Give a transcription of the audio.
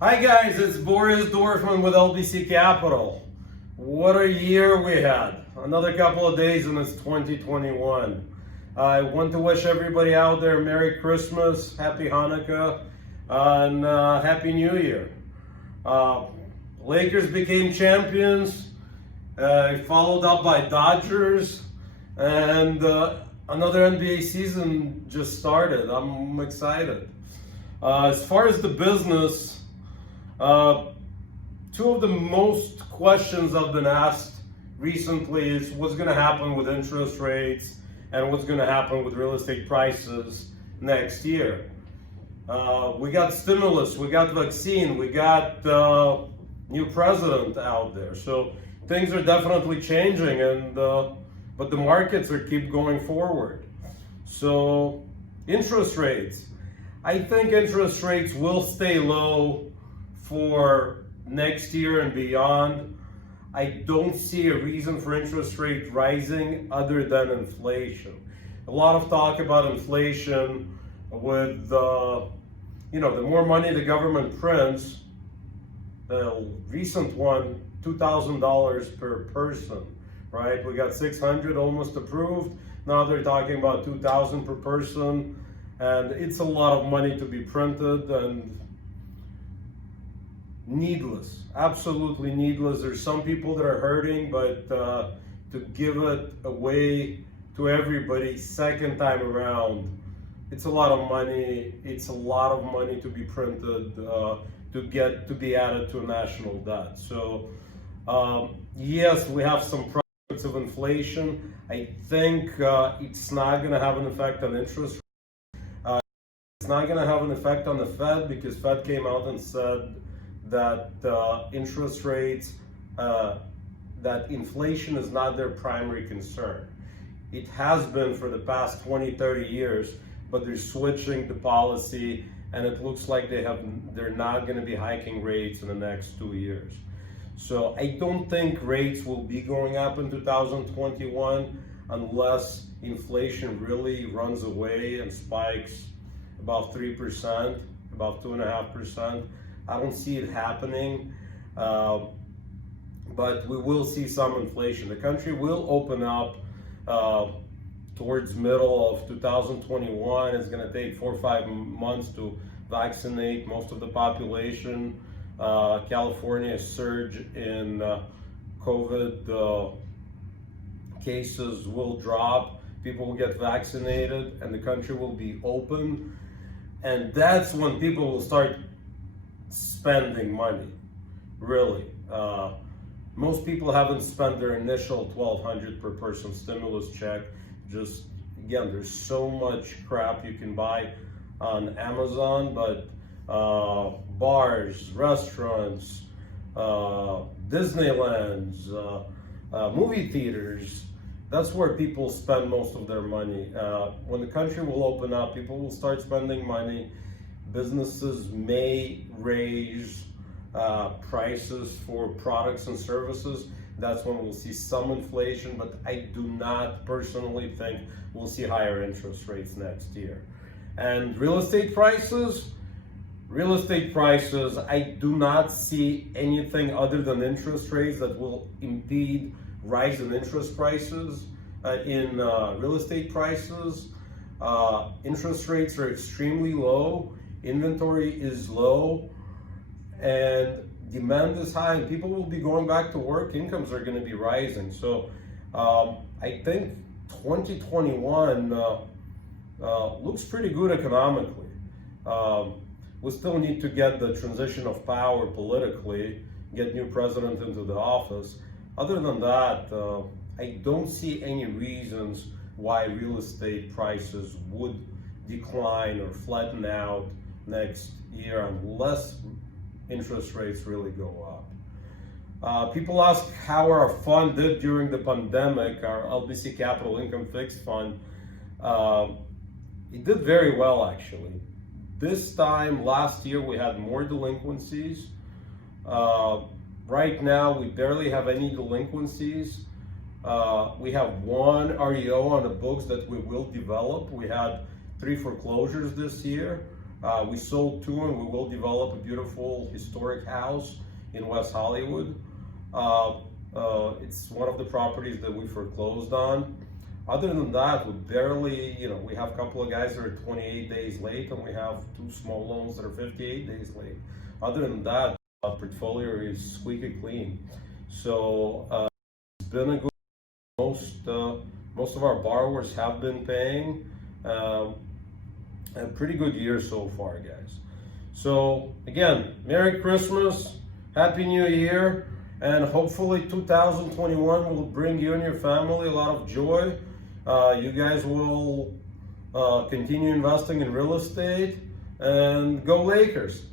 Hi guys, it's Boris Dorfman with LBC Capital. What a year we had. Another couple of days and it's 2021. I want to wish everybody out there Merry Christmas, Happy Hanukkah, and Happy New Year. Lakers became champions, followed up by Dodgers, and another NBA season just started. I'm excited. As far as the business, two of the most questions I've been asked recently is what's going to happen with interest rates and what's going to happen with real estate prices next year. We got stimulus, we got vaccine, we got new president out there, so things are definitely changing, and but the markets are keep going forward. So interest rates, I think interest rates will stay low for next year and beyond. I don't see a reason for interest rates rising other than inflation. A lot of talk about inflation with the more money the government prints. The recent one, $2,000 per person, right? We got 600 almost approved. Now they're talking about 2,000 per person, and it's a lot of money to be printed and needless, absolutely needless. There's some people that are hurting, but to give it away to everybody second time around, it's a lot of money. It's a lot of money to be printed to be added to a national debt. So yes, we have some problems of inflation. I think it's not going to have an effect on interest. It's not going to have an effect on the Fed, because Fed came out and said that interest rates, that inflation is not their primary concern. It has been for the past 20, 30 years, but they're switching the policy, and it looks like they're not going to be hiking rates in the next 2 years. So I don't think rates will be going up in 2021 unless inflation really runs away and spikes about 3%, about 2.5%. I don't see it happening, but we will see some inflation. The country will open up towards middle of 2021. It's going to take 4 or 5 months to vaccinate most of the population. California surge in COVID cases will drop. People will get vaccinated, and the country will be open. And that's when people will start spending money, really. Most people haven't spent their initial $1,200 per person stimulus check. Just, again, there's so much crap you can buy on Amazon, but bars, restaurants, Disneylands, movie theaters, that's where people spend most of their money. When the country will open up, people will start spending money. Businesses may raise prices for products and services. That's when we'll see some inflation, but I do not personally think we'll see higher interest rates next year. And real estate prices, I do not see anything other than interest rates that will impede rise in interest prices in real estate prices. Interest rates are extremely low, inventory is low, and demand is high, and people will be going back to work. Incomes are going to be rising. So I think 2021 looks pretty good economically. We still need to get the transition of power politically, get new president into the office. Other than that, I don't see any reasons why real estate prices would decline or flatten out next year unless interest rates really go up. People ask how our fund did during the pandemic, our LBC Capital Income Fund. It did very well, actually. This time last year we had more delinquencies. Right now we barely have any delinquencies. We have one REO on the books that we will develop. We had 3 foreclosures this year. We sold 2 and we will develop a beautiful historic house in West Hollywood. It's one of the properties that we foreclosed on. Other than that, we barely, we have a couple of guys that are 28 days late, and we have 2 small loans that are 58 days late. Other than that, our portfolio is squeaky clean. So it's been a good. Most of our borrowers have been paying. A pretty good year so far, guys. So again, Merry Christmas, Happy New Year, and hopefully 2021 will bring you and your family a lot of joy. You guys will continue investing in real estate, and go Lakers.